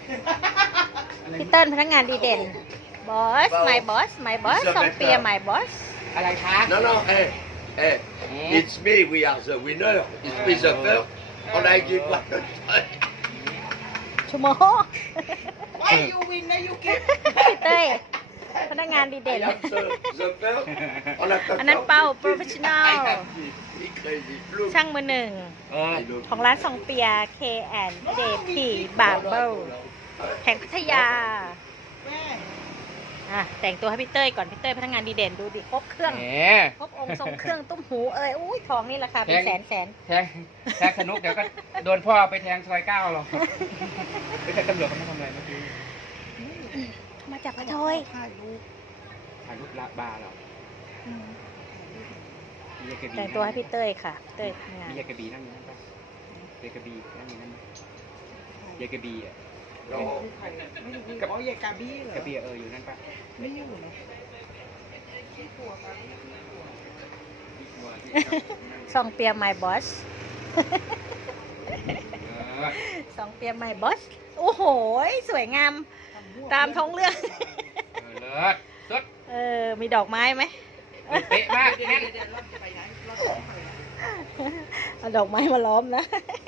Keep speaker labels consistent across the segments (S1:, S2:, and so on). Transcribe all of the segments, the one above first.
S1: พี่เติ้ลพนักงานดีเด่นบอส my boss my boss สองเปีย my boss
S2: อะไรคะ
S3: No, no, hey, it's me. We are the winner. It's me the first. And I give
S1: ชั่วโมง
S2: Why you win นะ you get
S1: พี่เต้ยพนักงานดีเด่น
S3: I am the first. And I
S1: อันนั้นเป้า professional
S3: I am the crazy. Look.
S1: ช่างมือหนึ่ง
S3: I don't
S1: ของร้านสองเปีย K&JP Barber แห่งพัทยา
S2: แม่
S1: แต่งตัวให้พี่เต้ยก่อนพี่เต้ยพนักงานดีเด่นดูดิครบเครื่อง
S2: แหม
S1: ครบองค์ทรงเครื่องตุ้มหูอุ้ยทองนี่ราคาเป็นแสน
S2: แทงสนุกเดี๋ยวก็โดนพ่อไปแทงซอย9หรอกไม่ใช่ตำรวจเขาไม่ทำอะไรเมื่อกี้
S1: มาจากพะทอย
S2: ถ่ายรูปละบาร์เหรอมียากระบี่
S1: แต่งตัวให้พี่เต้ยค่ะเต้ยทำงาน
S2: มียากระบี่นั่งอยู่นั่นปะยากระบี่นั่งอยู่นั่นไหมยากระบี่อ่ะ
S3: No.
S2: กับอ๋อยากระบี่เหรอกระบี่อยู่นั่นปะ
S1: ไม่อยู่นะสองเปีย my boss สองเปีย my boss โอ้โหสวยงามตามท้องเรื่อง
S2: เลิศสุด
S1: มีดอกไม้ไหม
S2: เป๊ะมากแน่น
S1: เอาดอกไม้มาล้อมนะ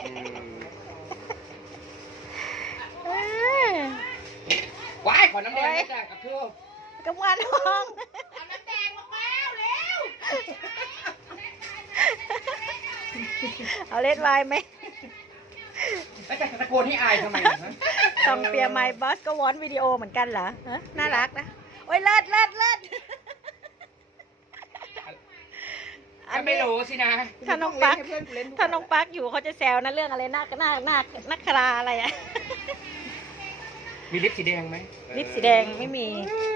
S2: ว้ายขอน้ำแดงไม่ได้กับเธอก
S1: ำวานทอง
S2: เอาน้ำแดงมาแล้วเร็ว
S1: เอาเล่นวายไหม
S2: แล้วจะตะโกนให้อายทำไมฮะ
S1: สองเปีย my boss ก็วอนวิดีโอเหมือนกันเหรอฮะน่ารักนะโอ้ยเลิศ
S2: ก็ไม่รู้สินะ
S1: ถ้าน้องปักอยู่เขาจะแซวนะเรื่องอะไรนักคราอะไรอะ
S2: มีลิปสีแดงไหม
S1: ลิปสีแดงไม่มี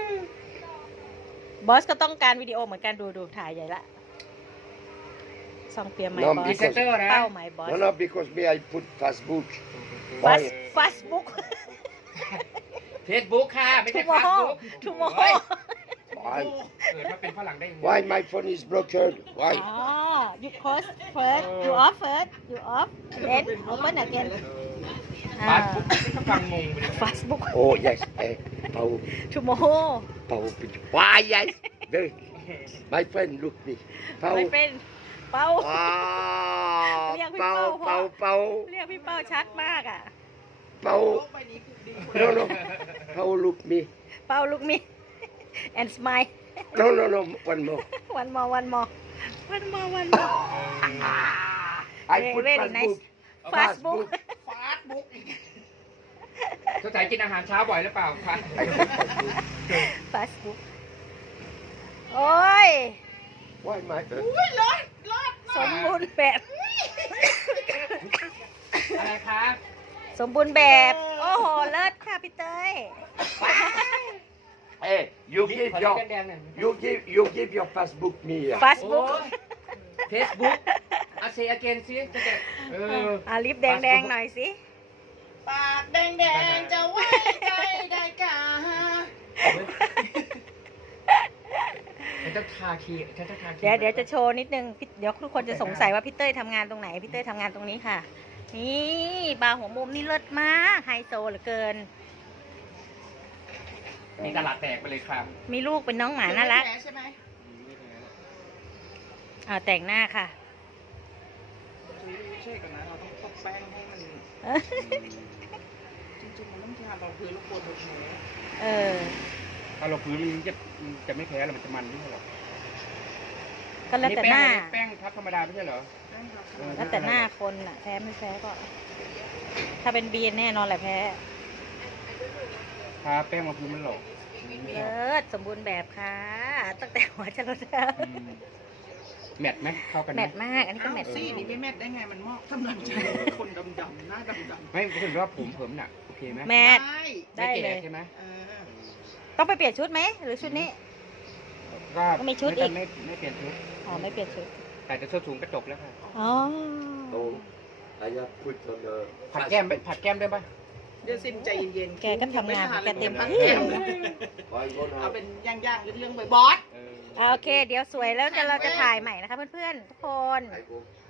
S1: บอสก็ต้องการวิดีโอเหมือนกันดูถ่ายใหญ่ละซองเปีย my
S3: No,
S1: boss
S2: พรีเซนเตอร์นะ
S1: เป้า my boss
S3: No, no, because me, I put Facebook.
S1: Facebook
S2: เฟซบุ๊กค่ะไม่ใช่เฟซบุ๊ก
S1: tomorrow
S3: Why?
S2: เกิดมาเป็นฝรั่งได้ยังไง
S3: Why my phone is blocked? Why?
S1: you close first you off first you off then open again
S2: ฟาสบุ๊กก็ฟังงงไปเลย
S1: Facebook
S3: Oh, yes. Pau,
S1: tomorrow
S3: Pau. Why, yes. Very. My friend, look me. Pau.
S1: my friend เป้า
S3: Ah,
S1: Liang Huy
S3: Pau,
S1: Pau,
S3: Pau, Pau.
S1: เรียกพี่เป้าชัดมากอ่ะ
S3: Pau. No, no. Pau, look me.
S1: เป้า look me and smile
S3: No, no, no. One more.
S1: one more
S3: I put
S1: Very nice.
S3: Facebook.
S1: Facebook
S2: ฟาสบุ๊กสงสัยกินอาหารเช้าบ่อยหรือเปล่าคะ
S3: I put Facebook.
S1: Facebook โอ้ย
S3: Why my?
S1: สมบูรณ์แบบ
S2: อะไรคะ
S1: สมบูรณ์แบบ โอ้โห เลิศค่ะพี่เต้ย
S3: Hey, you
S2: ข
S3: give
S2: อ
S3: your
S2: แดงๆหน่อย
S3: you give your Facebook me.
S2: โอ้
S1: Facebook
S2: เฟซบุ๊กอาเซียเกนซิจะ
S1: ลิปแดงๆหน่อยสิ
S2: ปากแดงๆจะไว้ใจได้กาฉันต้องทาคีฉันต้องทาคี
S1: เดี๋ยวจะโชว์นิดนึงเดี๋ยวทุกคนจะสงสัยว่าพี่เต้ยทำงานตรงไหนพี่เต้ยทำงานตรงนี้ค่ะ นี่บาร์หัวมุมนี่เลิศมากไฮโซเหลือเกิน
S2: นี่ตลาดแตกไปเลยครับ
S1: มีลูกเป็นน้องหมาน่ารัก
S2: ใช่ไหม
S1: แต่งหน้าค่ะ
S2: ไม่ใช่กันนะเราต้องตบแป้งให้มันจริงๆมันต้องทาเราพื้นลูกโป่งแพ้ถ้าเราพื้นมันจะไม่แพ้หรอกมันจะมันไม่ใช่หรอ
S1: ก็แล้วแต่หน้า
S2: แป้งทับธรรมดาไม่ใช่เหรอ
S1: แล้วแต่หน้าคนน่ะแพ้ไม่แพ้ก็ ถ้าเป็นบีนแน่นอนแหละแพ้
S2: ทาแป้งมาพื้นมันหลอก
S1: เลิศสมบูรณ์แบบค่ะ ตั้งแต่หัวจรดเท้า
S2: แมทไหมเข้ากัน
S1: แมทมาก อันนี้ก็แมท
S4: ซี่นี่ไม่แมทได้ไงมันมอกกำลังใจคนดำๆหน้าดำ
S2: ไม่ถึงว่าผมเผิมหนักโอเคไหม
S1: แม
S4: ๆ
S1: ท
S4: ได้
S1: ได้เลย
S2: ใช่ไหม
S1: ต้องไปเปลี่ยนชุดไหมหรือชุดนี้
S2: ก็
S1: มีชุดอีก
S2: ไม่เปลี่ยนชุด
S1: ไม่เปลี่ยนชุด
S2: แต่จะส้นสูงกระจกแล้วค่ะ
S1: อ๋อ
S3: Oh, I have put on the.
S2: ผัดแก้มได้ปะ
S4: เดี๋ยวซิมใจเย็นๆ
S1: แกก็ทำงานของแกเต็มที่
S3: Why you
S4: เอา
S3: gonna?
S4: เป็นย่างๆเรื่องๆบอยบอส
S1: โอเค เดี๋ยวสวยแล้วเราจะถ่ายใหม่นะคะเพื่อนๆ ทุกคน
S3: I go.